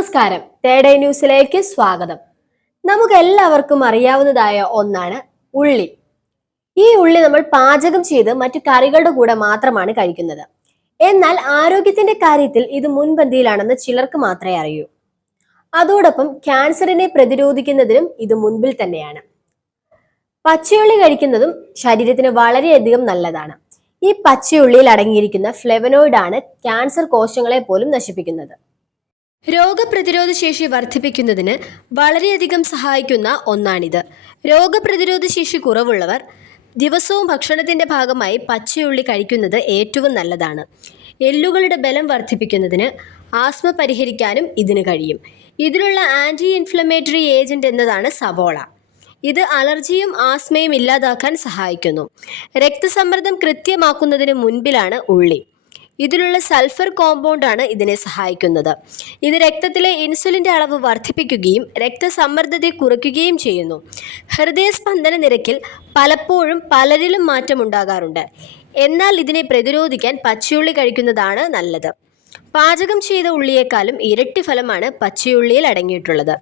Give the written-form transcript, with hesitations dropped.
നമസ്കാരം, തേടേ ന്യൂസിലേക്ക് സ്വാഗതം. നമുക്ക് എല്ലാവർക്കും അറിയാവുന്നതായ ഒന്നാണ് ഉള്ളി. ഈ ഉള്ളി നമ്മൾ പാചകം ചെയ്ത് മറ്റു കറികളുടെ കൂടെ മാത്രമാണ് കഴിക്കുന്നത്. എന്നാൽ ആരോഗ്യത്തിന്റെ കാര്യത്തിൽ ഇത് മുൻപന്തിയിലാണെന്ന് ചിലർക്ക് മാത്രമേ അറിയൂ. അതോടൊപ്പം ക്യാൻസറിനെ പ്രതിരോധിക്കുന്നതിനും ഇത് മുൻപിൽ തന്നെയാണ്. പച്ചയുള്ളി കഴിക്കുന്നതും ശരീരത്തിന് വളരെയധികം നല്ലതാണ്. ഈ പച്ചയുള്ളിയിൽ അടങ്ങിയിരിക്കുന്ന ഫ്ലെവനോയിഡ് ആണ് ക്യാൻസർ കോശങ്ങളെ പോലും നശിപ്പിക്കുന്നത്. രോഗപ്രതിരോധ ശേഷി വർദ്ധിപ്പിക്കുന്നതിന് വളരെയധികം സഹായിക്കുന്ന ഒന്നാണിത്. രോഗപ്രതിരോധ ശേഷി കുറവുള്ളവർ ദിവസവും ഭക്ഷണത്തിന്റെ ഭാഗമായി പച്ചയുള്ളി കഴിക്കുന്നത് ഏറ്റവും നല്ലതാണ്. എല്ലുകളുടെ ബലം വർദ്ധിപ്പിക്കുന്നതിന്, ആസ്മ പരിഹരിക്കാനും ഇതിന് കഴിയും. ഇതിലുള്ള ആന്റി ഇൻഫ്ലമേറ്ററി ഏജന്റ് എന്നതാണ് സവോള. ഇത് അലർജിയും ആസ്മയും ഇല്ലാതാക്കാൻ സഹായിക്കുന്നു. രക്തസമ്മർദ്ദം കൃത്യമാക്കുന്നതിന് മുൻപിലാണ് ഉള്ളി. ഇതിലുള്ള സൾഫർ കോമ്പൗണ്ടാണ് ഇതിനെ സഹായിക്കുന്നത്. ഇത് രക്തത്തിലെ ഇൻസുലിൻ്റെ അളവ് വർദ്ധിപ്പിക്കുകയും രക്തസമ്മർദ്ദത്തെ കുറയ്ക്കുകയും ചെയ്യുന്നു. ഹൃദയസ്പന്ദന നിരക്കിൽ പലപ്പോഴും പലരിലും മാറ്റമുണ്ടാകാറുണ്ട്. എന്നാൽ ഇതിനെ പ്രതിരോധിക്കാൻ പച്ചയുള്ളി കഴിക്കുന്നതാണ് നല്ലത്. പാചകം ചെയ്ത ഉള്ളിയേക്കാളും ഇരട്ടി ഫലമാണ് പച്ചയുള്ളിയിൽ അടങ്ങിയിട്ടുള്ളത്.